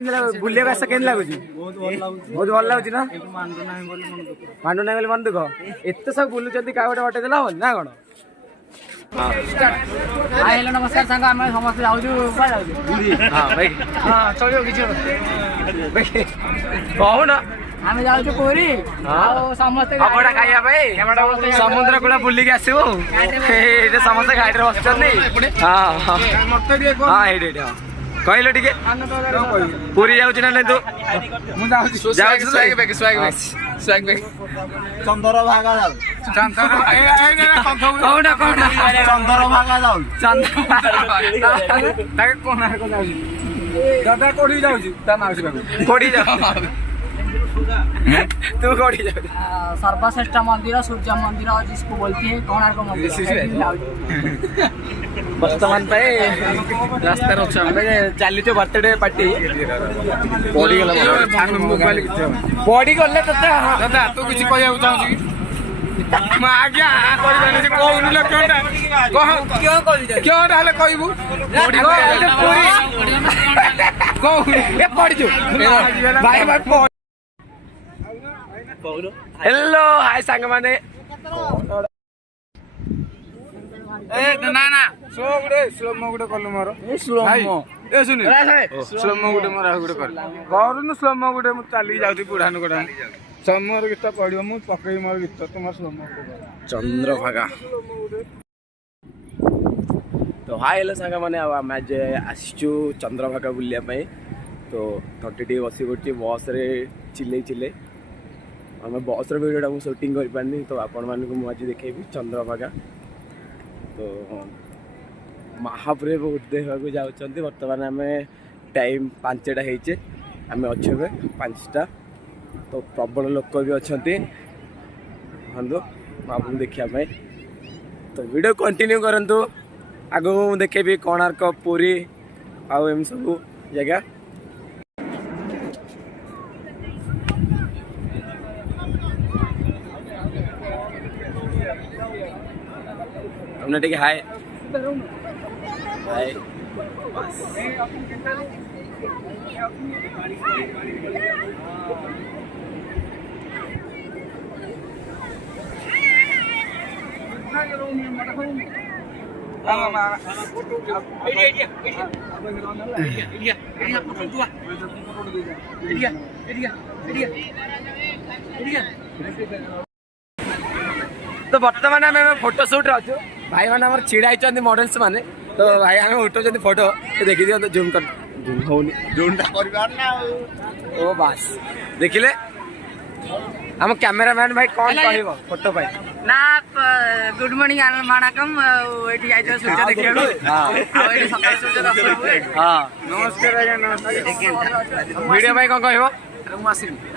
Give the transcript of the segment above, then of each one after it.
बुले आस के लगुच बहुत भल लगुच ना मांडू ना मन दुख एत सब बुलूं क्या गोटे बटे देला ना कौन हेलो नमस्कार सांग आम समस्त जाऊँ हाँ भाई हाँ चलो किसी कहून आम जाऊँ पुरी समस्ते अबड़ा खाइया भाई समुद्र कूल बुलिक आसबू समस्त गाड़ी बस हाँ हाँ हाँ ये कहल टे पूरी जाऊँ ना नहीं तू चंदर भागा जाऊ कौन कौन चंदर भागा जाऊ दादा कोठी जाऊँ कोठी जाऊ तू कोठी जाऊ सर्वश्रेष्ठ मंदिर सूर्य मंदिर जिसको बोलते हैं कोणार्क मंदिर वर्तमान रास्ता चली बर्थडे पार्टी पड़ी गले दादा तू किसी कहू चाहूँ आज्ञा कहबू हेलो हाय सांग माने ना ना स्लोमो गुटे कलु मोर स्लोमो ए सुनि स्लोमो गुटे मोर गुटे कर गरुनु स्लोमो गुटे मु चली जाउती बुढानु गुडा समर गीत पढियो मु पकई मोर गीत तुम स्लोमो चंद्रभागा तो हाय हेलो सांग माने आम आज आसचु चंद्रभागा बुलिया पई तो थर्टी टी बसी पड़ी बस रे चिल्ले चिल्ले आम बस भिडियोटा मुझे सुटिंग कर पारनी तो आपण मानक मुझे देखेबी चंद्रभागा तो महाप्रभु उद्देश्य को जाऊँच बर्तमान आम टाइम 5टा होचे आम अच्छे 5टा तो प्रबल लोक भी अच्छा हंदु महाप्रभु देखापी तो वीडियो कंटिन्यू करंतु आगो देखेबी कोणार्क पुरी आउ एम सब जगह हमने ठीक है हाय हाय तो बर्तमान आम फोटो शूट अच्छु भाई मैंने आम छिड़ा मॉडल्स माने तो भाई आम उठाऊँ फोटो देखी दिखाते जूम कर जूम होनी जूनटा ओ बास देखिले आम कैमरामैन भाई कौन कहब फोटो पाई ना गुड मॉर्निंग वणकम ये जाइए सूर्य देखा सकाल सूर्य दर्शन हुए हाँ नमस्कार आज्ञा नमस्कार वीडियो भाई कौन कहब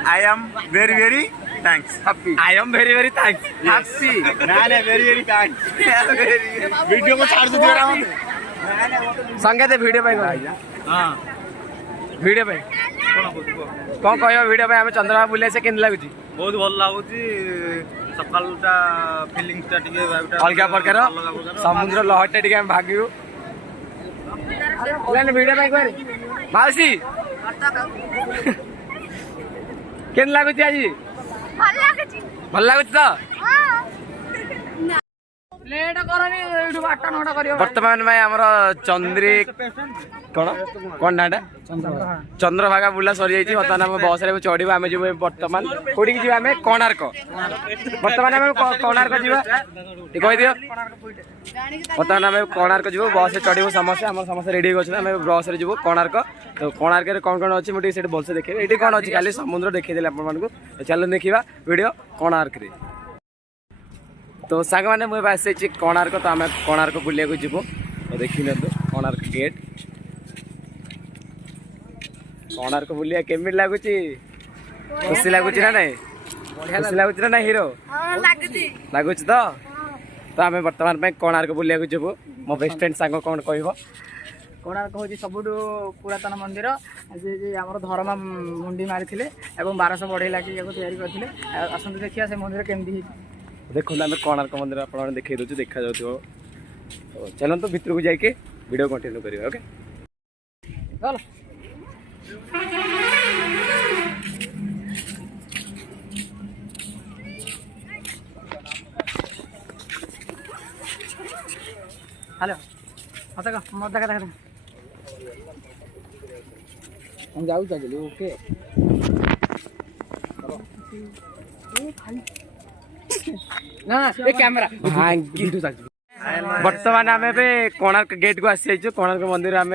I am very very thanks happy I am very very thanks happy ना वेरी वेरी थैंक्स वीडियो को छाड़ दो संगे वीडियो भाई हां वीडियो भाई कौन कहब वीडियो भाई आम चंद्रभागा बुले से केन लगुच बहुत भल लागुची सकालटा फीलिंग्सटा टिके अलग प्रकार समुद्र लहरटा टिके भागू वीडियो भाई कह मासी केन लगुच आज भल लगुच तो बर्तमान भाई आमर चंद्री कौन कौन नाटा चंद्रभागा बुला सरी जाइए बर्तमान आम बस रे चढ़ा आम जी बर्तमान कौटी की आम कोणार्क बर्तमान आम कोणार्क जा कह दियो बर्तमान आम कोणार्क जीव बस चढ़ू समस्त आम समस्त रेडी अच्छे आम बस रे जीव कोणार्क तो कोणार्क कौन कौन अच्छी मुझे भलसे देखे ये कौन अच्छी खाली समुद्र देखी आपको चलो देखा वीडियो कोणार्क रे तो सांग मैंने मुझे आसी कोणार्क तो आम कोणार्क बुलिया जीवु तो देखी नि कोणार्क गेट कोणार्क बुलिया केमी लगुच खुशी लगुच ना नहीं खुशी लगुच ना हीरो लगुच तो आम बर्तमान कोणार्क बुलिया जीवु मो बेस्ट फ्रेंड सांग कौन कह कोणार्क हूँ सब पुरातन मंदिर आम धर्मा मुंडी मारी 1200 बढ़ेला कि तैयारी करते आसतु देखिए से मंदिर केमती देखो आम कोणार्क मंदिर आप देखा दूँ देखा जाऊ तो चलते भितर को जाके वीडियो कंटिन्यू करिए ओके चलो। हेलो मत मत देखा देखा हम जाऊ चली ओके ना ये कैमरा बर्तमान आम कोणार्क गेट को आसी जाइए कोणार्क मंदिर आम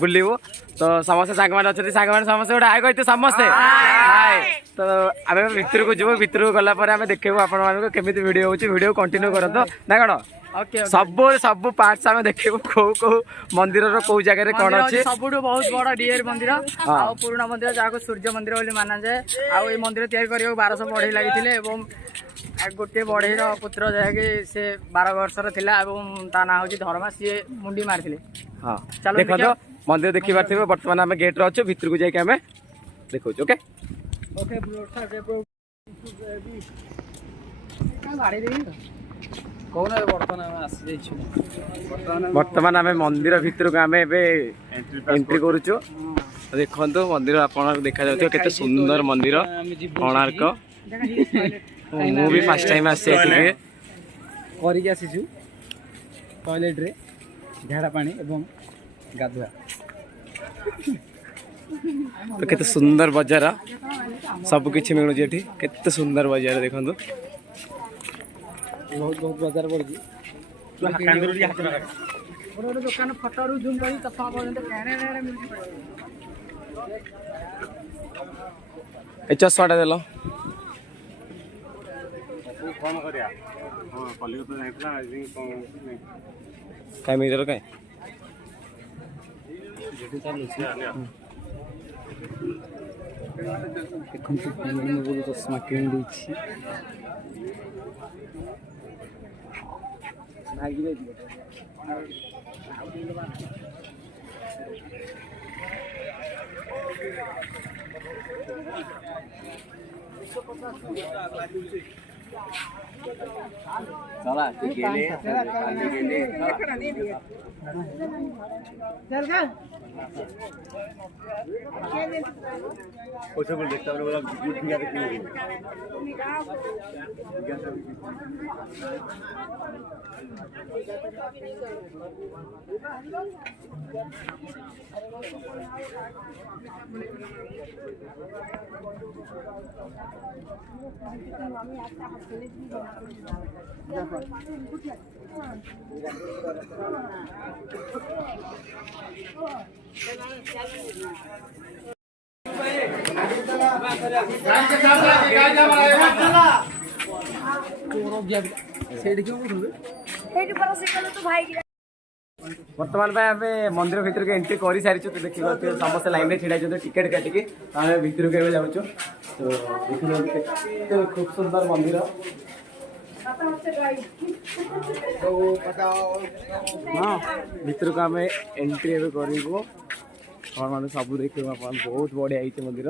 बुलू तो समस्त सांग मैंने अच्छा सांग मैंने समस्त गोटे हाई कही समस्ते हाय तो आम भितर को जीव भितर को गलापर आम देखू आपण केमी वीडियो होची वीडियो कंटिन्यू करत ना कौन ओके सब सब पार्ट्स आम देखू कौ कौ मंदिर कौ जगह कौन अच्छे सब बहुत बड़ा डियर मंदिर आ पुराना मंदिर जहाँ सूर्य मंदिर बोली माना जाए आ मंदिर तैयारी करने 1200 बढ़ई लगी गोटे बढ़ईर पुत्र जहाँकि से 12 वर्षर थिला ता ना हूँ धर्मा सी मुंडी मारी हाँ देखो मंदिर देखी पार्थिव बर्तमान आम गेट रे अच्छे भितर को जाके आम देखो ओके बर्तमान आम मंदिर भितर को आम एंट्री करूचु देखो मंदिर आप देखा जाऊ केते सुंदर मंदिर कोणार्क मु भी फर्स्ट टाइम आसी करके आसीचु टॉयलेट रे झाड़ा पानी एवं गाधुआ तो केते सुंदर बजार सब किछि मिलु जेठी केते सुंदर बजार देखंतु बहुत बहुत बाजार पड़ी दुकान फटो जूम कर चश्मा ए चश्माटा देलो कौन करिया हां कलिकता जाइतला आई थिंक काय मिटर काय जेठी चालू देखो तो चश्मा किन दी चला तू गेले ओसे बोल देखता बोला गुड किया कितनी वर्तमान आम मंदिर भितर के एंट्री कर सारी तो देखिए समस्त लाइन में छिड़ा टिकेट काटिकी आम भितर के जाऊँ तो देखिए खूब सुंदर मंदिर हाँ भितर को आम एंट्री करूँ मान सब देखिए बहुत बढ़िया है मंदिर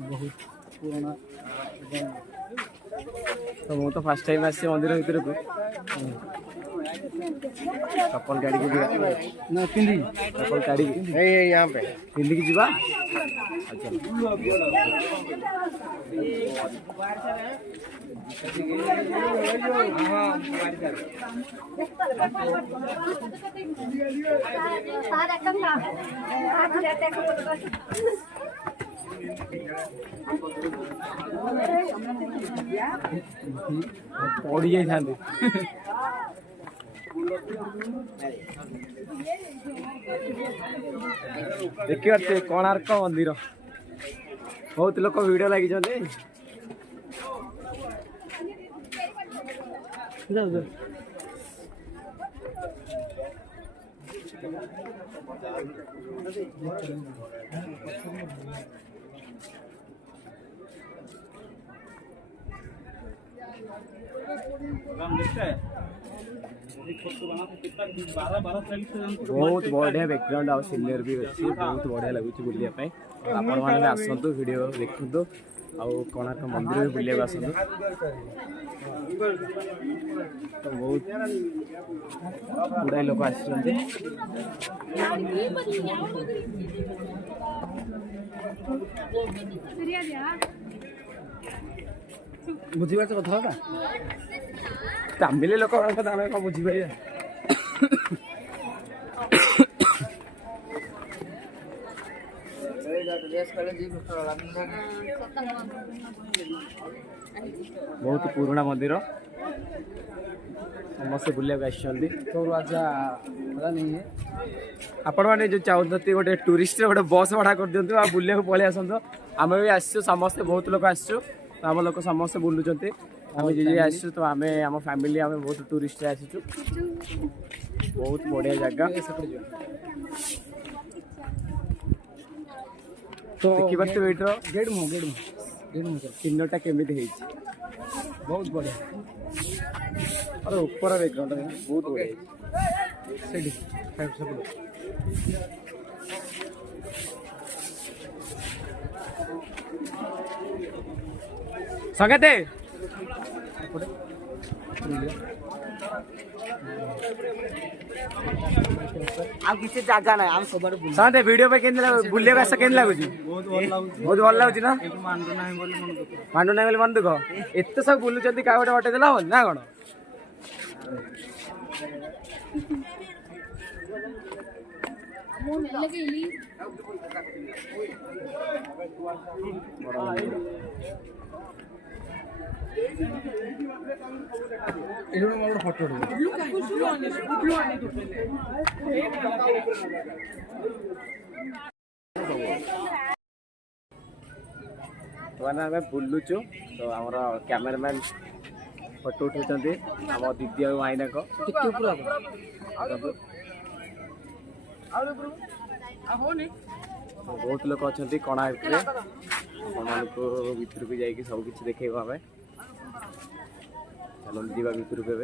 बहुत पुराना तो मुझे तो फर्स्ट टाइम आसी मंदिर भितर को चप्पल गाड़ी की ना पिंदी चप्पल गाड़ी यहाँ पे पिंदी की जीवा पड़ी जाए देखिए कोणार्क मंदिर बहुत लोग वीडियो लगी बहुत बढ़िया बैकग्राउंड आ सीनियर भी अच्छी बहुत बढ़िया लगुच बुलापी आपण मैंने आसतु वीडियो देखु आ कोणार्क मंदिर भी बुलाक आसतु तो बहुत गुड़ाए लोक आस बुझीपार कथा तमिल लोक कौन बुझी पारे बहुत पुराना मंदिर समस्त बुलिया आसछन्ती तो राजा पता नहीं है। आपण मैंने जो चाहते गोटे टूरिस्ट गोटे बस भड़ा कर दिंतु आ बुलिया पलि आसतु आम भी आसु समस्ते बहुत लोग आसु आम लोग समस्ते बुलुचंती आम जे आसु तो आम आम फैमिली आम बहुत टूरिस्ट आसु बहुत बढ़िया जगह तो देखी पार्थ एटर गेट मो चिन्हटा केमी बहुत बढ़िया अरे ऊपर बैकग्राउंड बहुत बढ़िया सेठी संगते आम किसी जगह ना आम सब संगते वीडियो पे केन बुलिया आस केन लागुची बहुत भल लागुची ना मांडू ना बोली मन दुख एत सब बुलुचंती का गोटे बटे देला ना कौन फोटो तो आम बुलुचु तो आमर कैमेरामैन फोटो उठाउछन्ती आम दीदी और भाईना को बहुत लोग अच्छा कोणार्क भितर को जाकि सब किसी देखेबा हमें चलो जीवा भितर को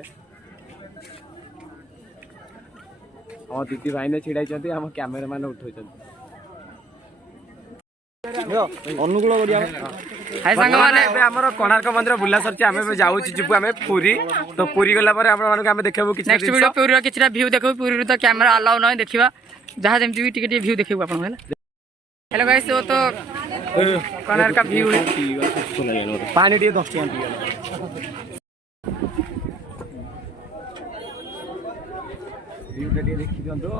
हम दीदी भाई ने छिड़ाई आम कैमेरामैन उठाई अनुकूल हाय सांग माने हमर कोणार्क मंदिर बुला सरछि आमे जाउ जिबु आमे पुरी तो पुरी गला पर हम मानको आमे देखबो किछ नेक्स्ट वीडियो पुरी रो किछरा व्यू देखबो पुरी तो कैमरा अलाउ नै देखिबा जहा जेमति भी टिके व्यू देखिबो आपन हैला हेलो गाइस वो तो कोणार्क का व्यू है पानी टिके 10 टका व्यू टिके देखि दियंतो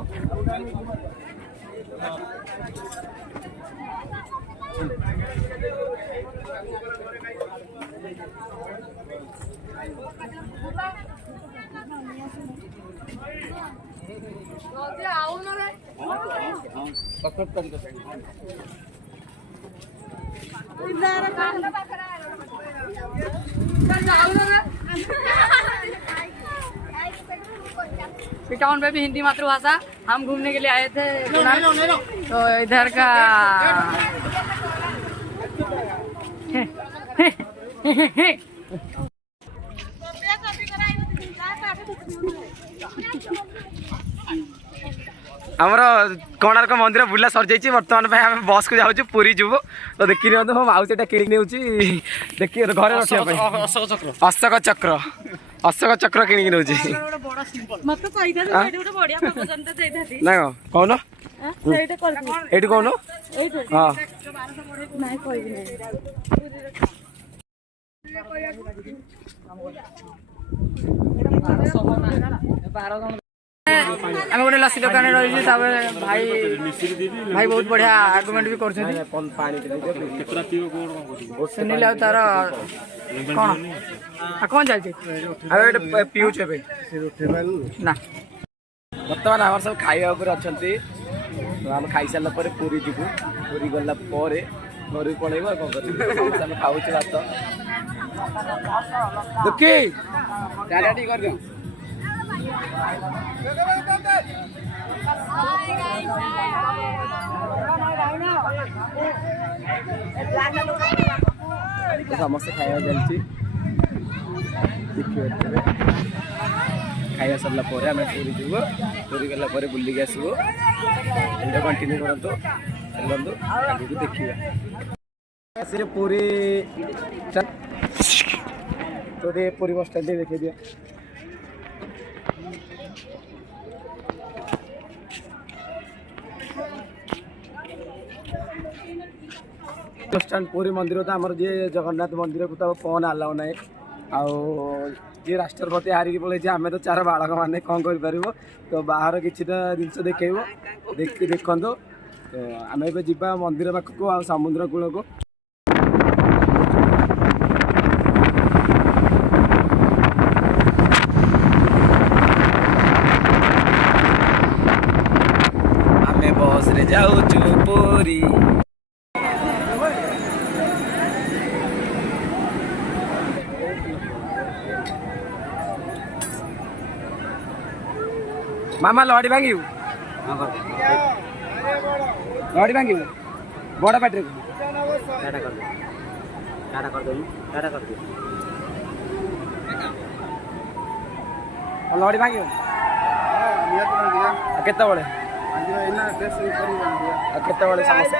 टाउन में भी हिंदी मातृभाषा हम घूमने के लिए आए थे तो इधर का आमर कोणार्क मंदिर बुला सर जाइए बर्तमान आम बस को जाऊँ पुरी जीव तो देखी नि मो माउसीटा किणी नहीं देखिए घर रखा अशोक चक्र अशोक चक्र किणी नौ ना कौन ये कौन हाँ आम गोटे लस्सी दुकान रही भाई भाई बहुत बढ़िया आर्गुमेंट भी कर तार कौन कौन चलती पीऊच ना बर्तमान आम सब खाଇବା ଉପରେ ଅଛନ୍ତି तो आम खाई सारा पर पुरी जीवु पुरी गला घर पलैब कौन कर खाऊ भात दुखी डायरेक्ट कर दियो समस्त खाया चलती खाया सरला आम पुरी जीव पुरी गला बुलिक आसबू वीडियो कंटिन्यू करतु चलतु आगे देखिए पुरी तो पुरी बस स्टैंड देखिए दिया स्टैंड पुरी मंदिर तो आमर जी जगन्नाथ मंदिर को तो फोन आलाउ ना आउ जी राष्ट्रपति हारिकी पलैसे आम तो चार बालक मैंने कौन कर तो बाहर किसी जिन देखेब देखु तो आम ए जा मंदिर पाखक आ समुद्र कूल को आम बस रे जाऊँ पुरी मामा लड़ी भांगी लड़ी भांगी बड़ पाटे लड़ी भांगी केत बड़े केत बड़े समस्या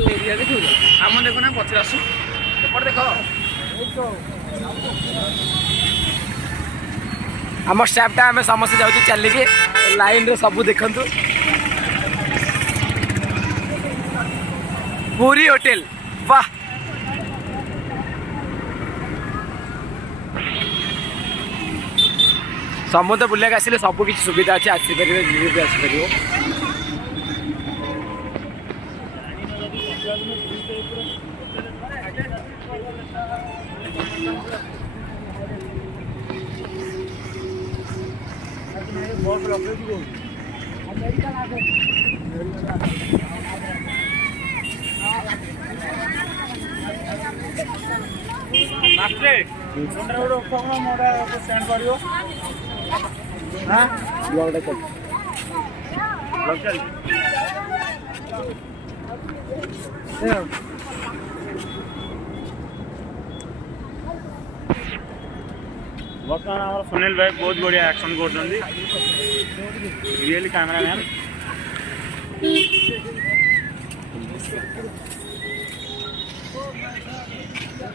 एरिया देखो आम देखो ना पचर आसू देख आम स्टाफटा आम समस्त जाऊँ चलिए लाइन रे सब देखु पूरी होटेल वाह समुद्र बुलिया आसिले सब किसी सुविधा अच्छे आसपारे आसपार बर्तमान आम सुनील भाई बहुत बढ़िया एक्शन कर रियली कैमरामैन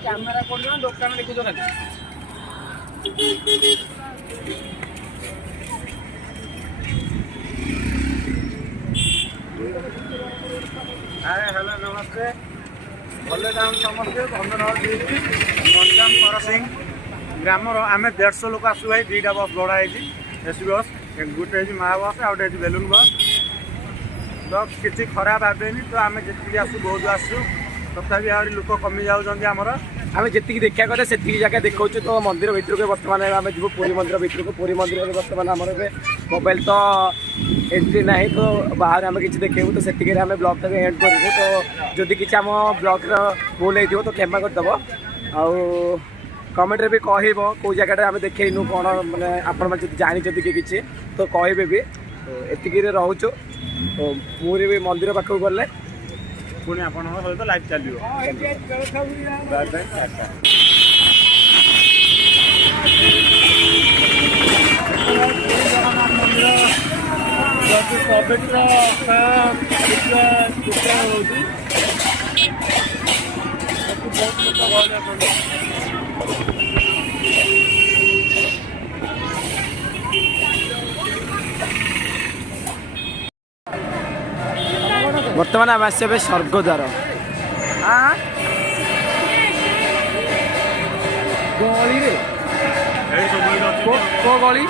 कैमरा कोन दुकान देखु तो हेलो नमस्ते भले दाम समस्ते धन्यवाद गंजाम नरसिंह ग्रामर आम 150 लोक आसू भाई 2टा बस भड़ा एसी बस गोटे माँ बस आउटे बेलून बस तो किसी खराब भावेनि तो आम जी आसू बहुत आसू तथापि आहरी लोक कमी जामर आम जी देखा करें से जगह देखा तो मंदिर भितर को बर्तमान आम जी पुरी मंदिर भितर को पुरी मंदिर में बर्तमान आम मोबाइल तो एंट्री ना तो बाहर आम किसी देखेबू तो से आम ब्लॉग टाक एंड करूँ तो जदि किसी आम ब्लॉग भूल हो तो क्षमा करदेव आउ कमेंट रे भी कहब कौ जगह आम देखनु कौन मैंने आपण जानी किसी तो कहे भी तो एतिक रोचु तो मुझे भी मंदिर पाखक गले पुणी आप सहित लाइव चलो बाय बाय टाटा जगन्नाथ मंदिर पवित्र बहुत लोग बर्तमान आम आस स्वर्गद्वार गली रे को गली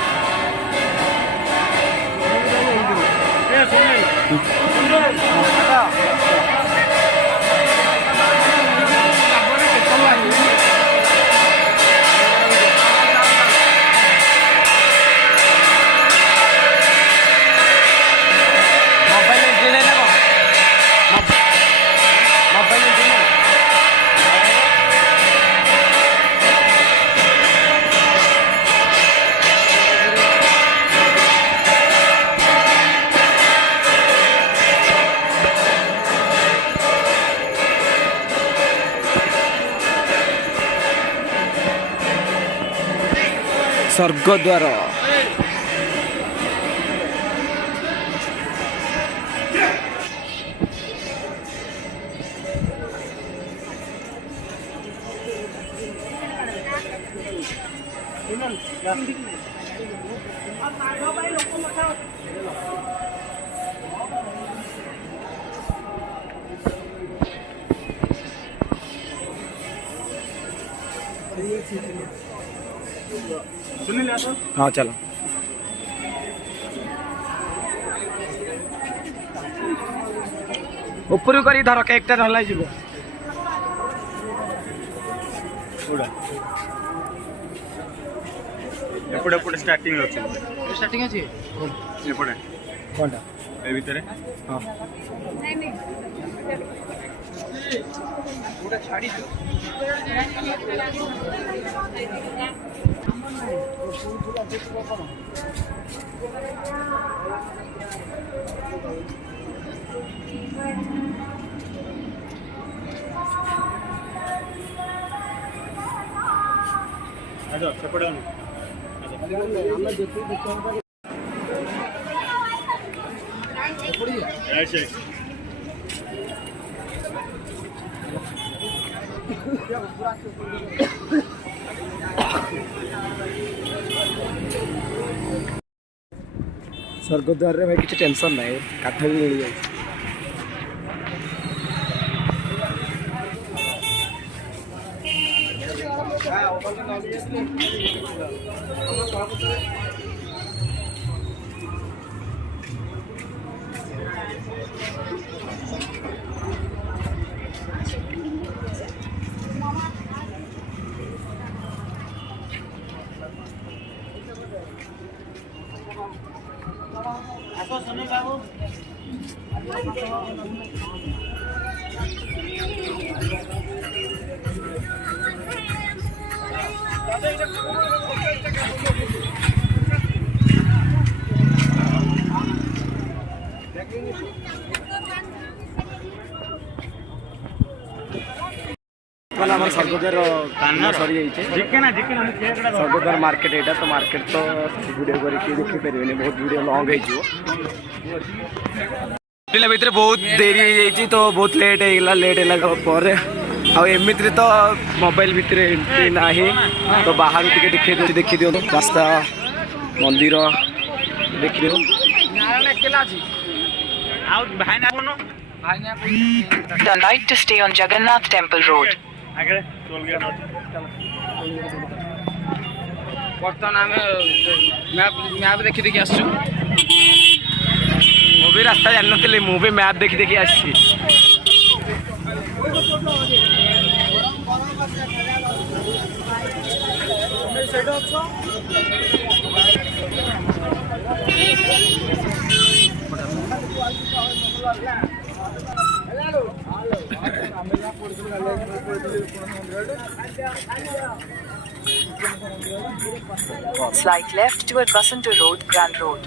स्वर्गद्वार ये सुनील आसो हाँ चलो ऊपर करी धर केक टा धरला जीव उड़ा एपटे एपटे स्टार्टिंग अछि स्टार्टिंग अछि एपटे कोनटा ए भीतर हाँ पूरा छाड़ी आजो सेपटे राइट साइड स्वर्गद्वार रे भाई किसी टेंशन नहीं काठ भी मिल जाए आसो सुनील बाबू মানে আমার স্বর্গদ্বার সরি যাইছে জিকেনা জিকেনা আমি কেকড়া স্বর্গদ্বার মার্কেট এটা তো মার্কেট তো ভিডিও করে কি দেখি পারিবেনি বহুত ভিডিও লং ହେଇଯିବ ପିଲା ଭିତରେ ବହୁତ ଡେରି ହେଇଯାଇଛି ତ ବହୁତ ଲେଟ୍ ହେଇଗଲା ଲେଟ୍ ହେଲା ପରେ ଆଉ ଏମିତିରେ ତ ମୋବାଇଲ ଭିତରେ ଏଣ୍ଟ୍ରି ନାହିଁ ତ ବାହାରୁ ଟିକେ ଦେଖି ଦିଅନ୍ତୁ ରାସ୍ତା ମନ୍ଦିର ଦେଖିଦିଅ नारायण अकेला अछि आउ भाई ना कोनो भाई ने Turn right to stay on Jagannath Temple Road. आगे टोल गया बर्तमान आम मैप देखी देखी आसु ମୁଁ ବି ରାସ୍ତା ଜାଣିନଥିଲି ମୁଁ ବି ମ୍ୟାପ୍ ଦେଖି ଦେଖି ଆସିଛି Slight left toward Basanto Road, Grand Road.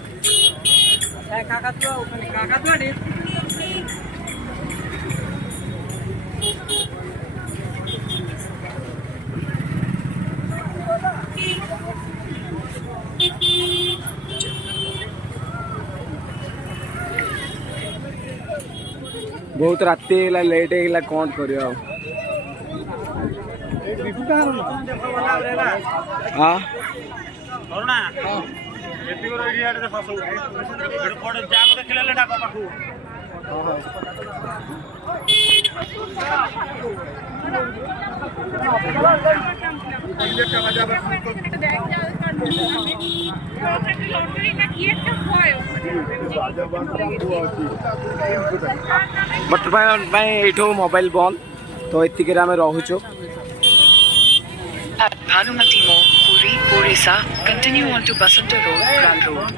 ବହୁତ ରାତି ହେଇଗଲା ଲେଟ୍ ହେଇଗଲା କ'ଣ କରିବା ଆଉ ହଁ କରୁଣା ଏତିକି ରହିଛି ଆଡେ ଦେଖ ସବୁ ଏଠି ପଡେ ଯାକୁ ଦେଖିଲେ ଡାକ ପାଖକୁ ବର୍ତ୍ତମାନ ପାଇଁ ଏଇଠୁ ମୋବାଇଲ ବନ୍ଦ ତ ଏତିକିରେ ଆମେ ରହୁଛୁ At Bhanumati Mo, Puri, Orissa, continue on to Basanto Road, Grand Road.